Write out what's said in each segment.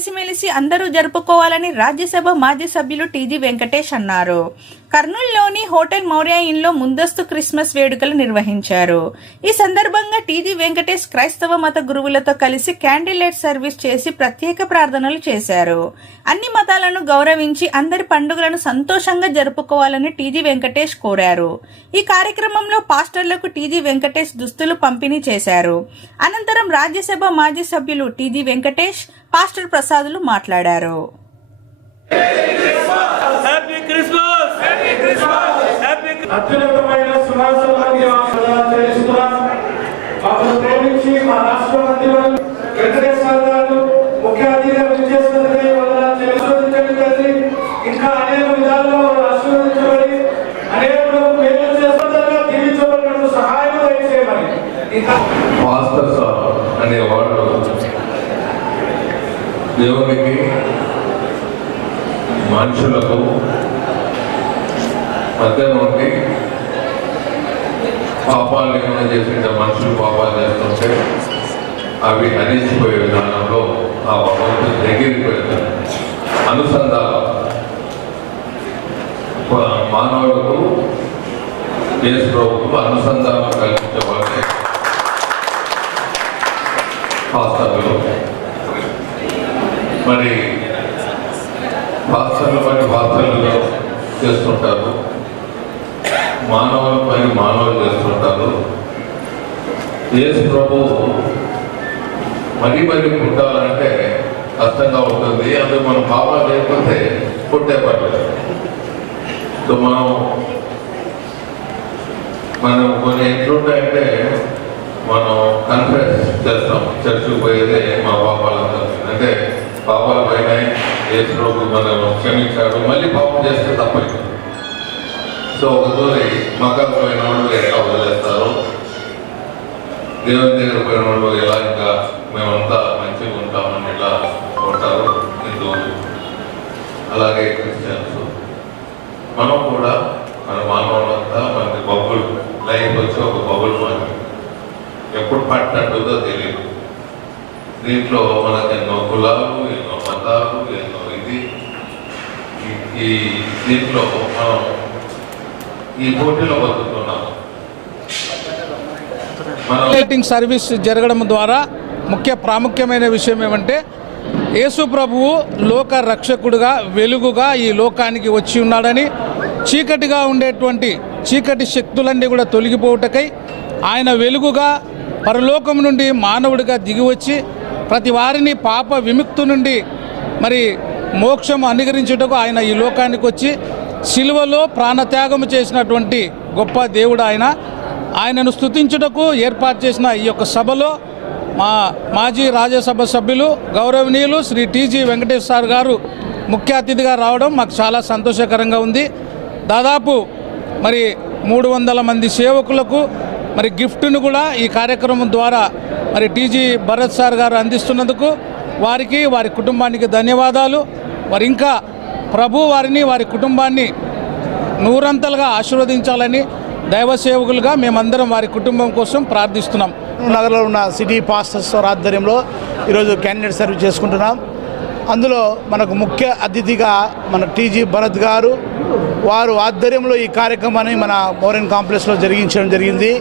కలిసిమెలిసి అందరూ జరుపుకోవాలని రాజ్యసభ మాజీ సభ్యులు టీజీ వెంకటేష్ అన్నారు. కర్నూలులోని హోటల్ మౌర్య ఇన్లో ముందస్తు క్రిస్మస్ వేడుకలు నిర్వహించారు. ఈ సందర్భంగా టీజీ వెంకటేష్ క్రైస్తవ మత గురువులతో కలిసి క్యాండిల్ లైట్ సర్వీస్ చేసి ప్రత్యేక ప్రార్థనలు చేశారు. అన్ని మతాలను గౌరవించి అందరి పండుగలను సంతోషంగా జరుపుకోవాలని టీజీ వెంకటేష్ కోరారు. ఈ కార్యక్రమంలో పాస్టర్లకు టీజీ వెంకటేష్ దుస్తులు పంపిణీ చేశారు. అనంతరం రాజ్యసభ మాజీ సభ్యులు టీజీ వెంకటేష్ పాస్టర్ ప్రసాదులు మాట్లాడారు. Happy Christmas! అత్యున్నతమైన సువాసనకి వందనాలు మమ్మల్ని ప్రేమించి మా రాష్ట్ర మంత్రులు వెంకటేశ్వర గారు ముఖ్య అతిథిగా విచ్చేసినందుకే వందనాలు చెల్లించండి తండ్రి. ఇంకా అనేక విధాల్లో ఆశీర్వదించబడి అనేకులకు మేలు చేస్తుండగా దీవించబడినట్టు సహాయం దయచేయమని. ఇంకా మాస్టర్ సార్ అనేవాడు దేవునికి మనుషులకు మధ్యలో ఉండి పాపాలు ఏమైనా చేస్తుంటే మనుషులు పాపాలు చేస్తుంటే అవి హరించిపోయే విధానంలో ఆ భగవంతుడు దగ్గరికి వెళ్తారు అనుసంధానం. మానవులకు యేసు అనుసంధానం కల్పించే వాళ్ళే పాస్టర్లు. మరి పాస్టర్ల పని పాస్టర్లు చేస్తుంటారు. మానవుల పైన మానవులు చేస్తుంటారు. యేసు ప్రభు మరీ మరీ పుట్టాలంటే కష్టంగా ఉంటుంది. అందుకు మనం పాపాలు లేకపోతే పుట్టే పర్లేదు సో మనం మనం కొన్ని ఎట్లుంటాయంటే మనం కన్ఫెస్ చేస్తాం. చర్చికి పోయేదే మా పాపాలంతా అంటే పాపాలు పైన యేసు ప్రభు మనం క్షమించాడు. మళ్ళీ పాపం చేస్తే తప్పలేదు. సో ఒకసారి మకాలు పోయిన వాళ్ళు ఎట్లా వదిలేస్తారు దేవుని దగ్గర పోయిన వాళ్ళు ఎలా ఇంకా మేమంతా మంచిగా ఉంటామని ఇలా ఉంటారు హిందువులు అలాగే క్రిస్టియన్స్. మనం కూడా మన మానవులంతా మనకి బబుల్ లైఫ్ వచ్చి ఒక బబుల్ మనకి ఎప్పుడు పట్టినట్టుందో తెలియదు. దీంట్లో మనకు ఎన్నో కులాలు ఎన్నో మతాలు ఎన్నో ఇది. ఈ- ఈ దీంట్లో మనం ఈ పోటీలో బతుకుతున్నాం రేటింగ్ సర్వీస్ జరగడం ద్వారా ముఖ్య ప్రాముఖ్యమైన విషయం ఏమంటే యేసు ప్రభువు లోక రక్షకుడుగా వెలుగుగా ఈ లోకానికి వచ్చి ఉన్నాడని చీకటిగా ఉండేటువంటి చీకటి శక్తులన్నీ కూడా తొలగిపోవుటకై ఆయన వెలుగుగా పరలోకం నుండి మానవుడిగా దిగివచ్చి ప్రతి వారిని పాప విముక్తు నుండి మరి మోక్షం అనుగరించుటకు ఆయన ఈ లోకానికి వచ్చి సిలువలో ప్రాణత్యాగము చేసినటువంటి గొప్ప దేవుడు ఆయన. ఆయనను స్తుతించుటకు ఏర్పాటు చేసిన ఈ యొక్క సభలో మా మాజీ రాజ్యసభ సభ్యులు గౌరవనీయులు శ్రీ టీజీ వెంకటేశ్వర్ సార్ గారు ముఖ్య అతిథిగా రావడం మాకు చాలా సంతోషకరంగా ఉంది. దాదాపు మరి మూడు వందల మంది సేవకులకు మరి గిఫ్ట్ను కూడా ఈ కార్యక్రమం ద్వారా మరి టీజీ భరత్ సార్ గారు అందిస్తున్నందుకు వారికి వారి కుటుంబానికి ధన్యవాదాలు. మరి ఇంకా ప్రభు వారిని వారి కుటుంబాన్ని నూరంతలుగా ఆశీర్వదించాలని దైవ సేవకులుగా మేమందరం వారి కుటుంబం కోసం ప్రార్థిస్తున్నాం. నగరంలో ఉన్న సిటీ పాస్టర్స్ ఆధ్వర్యంలో ఈరోజు క్యాండిడేట్ సర్వీస్ చేసుకుంటున్నాం. అందులో మనకు ముఖ్య అతిథిగా మన టీజీ భరత్ గారు వారు ఆధ్వర్యంలో ఈ కార్యక్రమాన్ని మన మోరెన్ కాంప్లెక్స్లో జరిగించడం జరిగింది.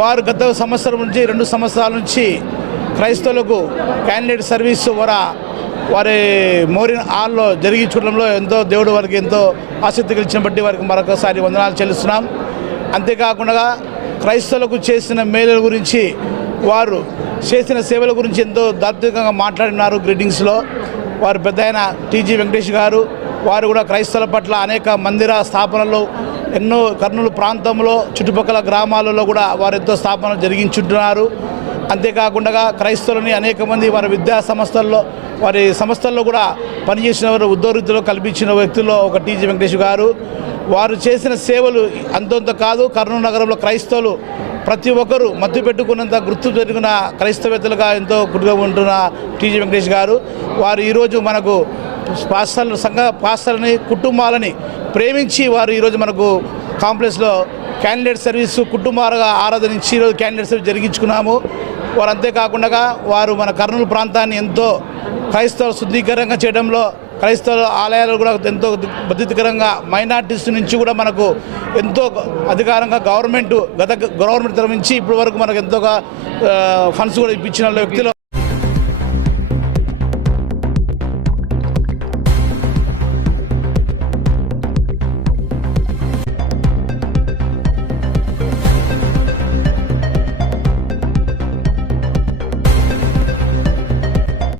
వారు గత సంవత్సరం నుంచి రెండు సంవత్సరాల నుంచి క్రైస్తవులకు క్యాండిడేట్ సర్వీస్ ద్వారా వారి మోరిన్ హాల్లో జరిగించడంలో ఎంతో దేవుడు వారికి ఎంతో ఆసక్తి గెలిచిన బట్టి వారికి మరొకసారి వందనాలు చెల్లిస్తున్నాం. అంతేకాకుండా క్రైస్తవులకు చేసిన మేలుల గురించి వారు చేసిన సేవల గురించి ఎంతో దార్శనికంగా మాట్లాడినారు గ్రీటింగ్స్లో. వారు పెద్ద ఆయన టీజీ వెంకటేష్ గారు వారు కూడా క్రైస్తవుల పట్ల అనేక మందిర స్థాపనలు ఎన్నో కర్నూలు ప్రాంతంలో చుట్టుపక్కల గ్రామాలలో కూడా వారు ఎంతో స్థాపన జరిగించుంటున్నారు. అంతేకాకుండా క్రైస్తవులని అనేక మంది వారి విద్యా సంస్థల్లో వారి సంస్థల్లో కూడా పనిచేసిన వారు ఉద్యోగరీతిలో కల్పించిన వ్యక్తుల్లో ఒక టీజీ వెంకటేష్ గారు. వారు చేసిన సేవలు అంతంత కాదు. కర్నూలు నగరంలో క్రైస్తవులు ప్రతి ఒక్కరూ మత్తు పెట్టుకున్నంత గుర్తు జరిగిన క్రైస్తవేత్తలుగా ఎంతో గుర్తుగా ఉంటున్న టీజీ వెంకటేష్ గారు. వారు ఈరోజు మనకు పాస్టర్లు సంఘ పాస్టర్ని కుటుంబాలని ప్రేమించి వారు ఈరోజు మనకు కాంప్లెక్స్లో క్యాండిడేట్ సర్వీస్ కుటుంబాలుగా ఆరాధనించి ఈరోజు క్యాండిడేట్ సర్వీస్ జరిగించుకున్నాము. వారు అంతేకాకుండా వారు మన కర్నూలు ప్రాంతాన్ని ఎంతో క్రైస్తవ శుద్ధీకరంగా చేయడంలో క్రైస్తవ ఆలయాలు కూడా ఎంతో బద్ధితకరంగా మైనార్టీస్ నుంచి కూడా మనకు ఎంతో అధికారంగా గవర్నమెంట్ గత గవర్నమెంట్ తరఫు నుంచి ఇప్పటి వరకు మనకు ఎంతో ఫండ్స్ కూడా ఇప్పించిన వ్యక్తులు